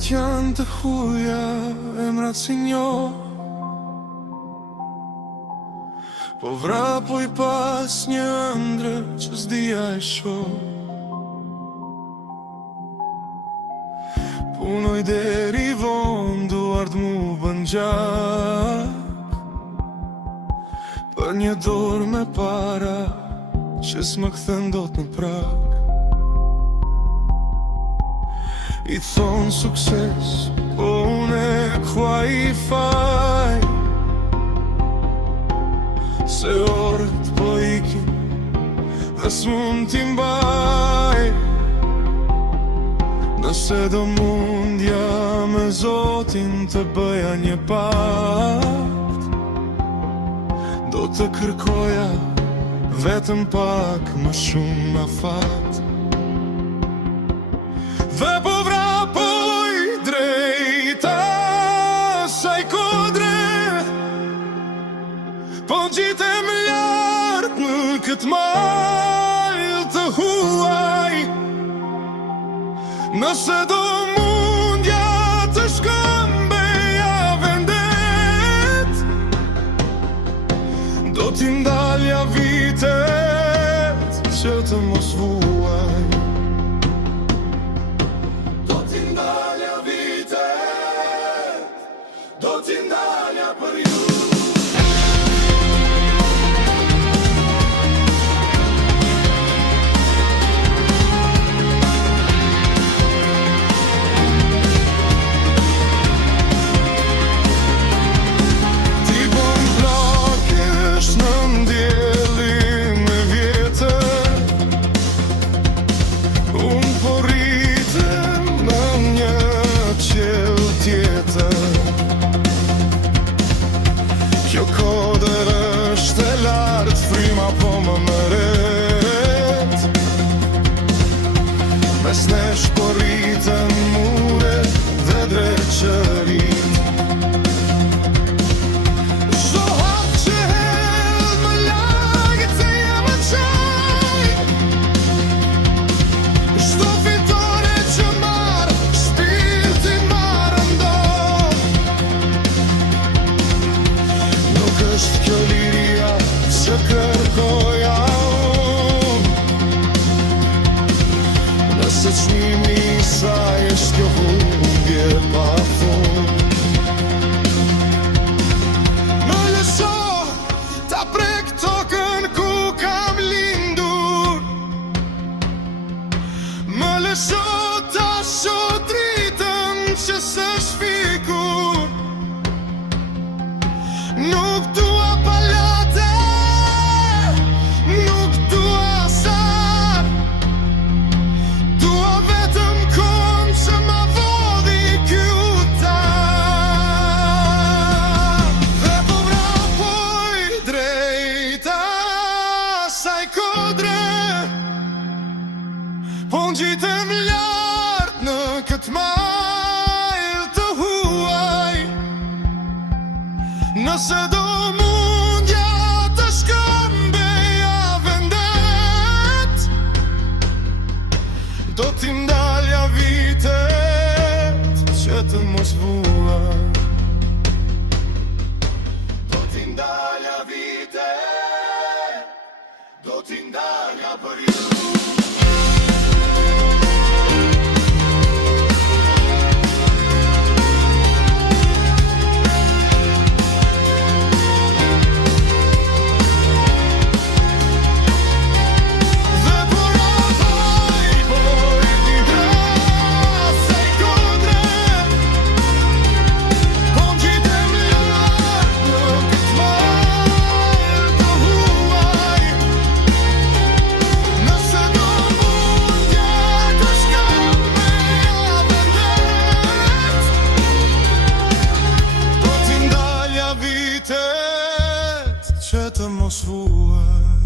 Emrat janë të huja, emrat si njo, po vrapoj pas një ëndrë që s'dija e shoh. Punoj deri vonë, duart mu bën gjak, për një dorë me para që s'më kthen dot në prak. I thonë sukses, po une kuaj, se orët po ikin dhe s'mund t'i mbaj. Nëse do mundja me Zotin të bëja një pakt, do të kërkoja vetëm pak më shumë afat. Dhe po vrapoj drejta saj kodre, po gjitem lart në këtë mal të huaj. Nëse do mundja të shkëmbeja vendet, do t'i ndalja vitet që të mos vuaj. Do t'i ndalja vitet, do t'i ndalja për ju. Kjo kodër është e lartë, frima po më mëret. Mes nesh po rritën muret dhe dreqërit. Shdo hap që hel më lagët se jem e qaj. Shdo fitore që marë, shpirtin marë ndo. Nuk është kjo liria që kërkoja unë, nëse çmimi i saj është kjo humbje pa fund. Më lëso ta prek tokën ku kam lindur, më lëso ta shoh dritën që s'është fikur. Nuk dua palate, nuk dua sar, dua vetëm kom që ma vodhi kjuta. Dhe po vrapoj drejta saj kodre, po ngjitem lart në këtë mal të huaj. Nëse do mundja të shkëmbeja vendet, do t'i ndalja vitet që të mos vuaj. Do t'i ndalja vitet, do t'i ndalja për ju. Që të mos vuaj.